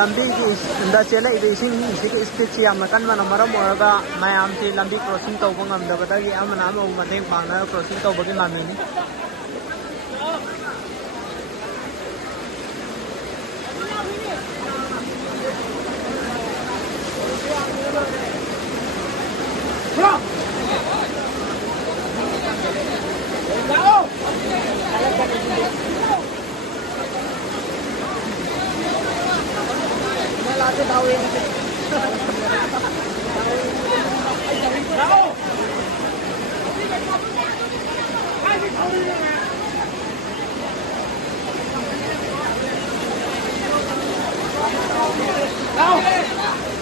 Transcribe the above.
lambi ki inda chele ide ising isike speed chi am kan mana maram oraga mayam ti lambi crossing to bangam da badagi amana am mateng pangna crossing to bagi mami ni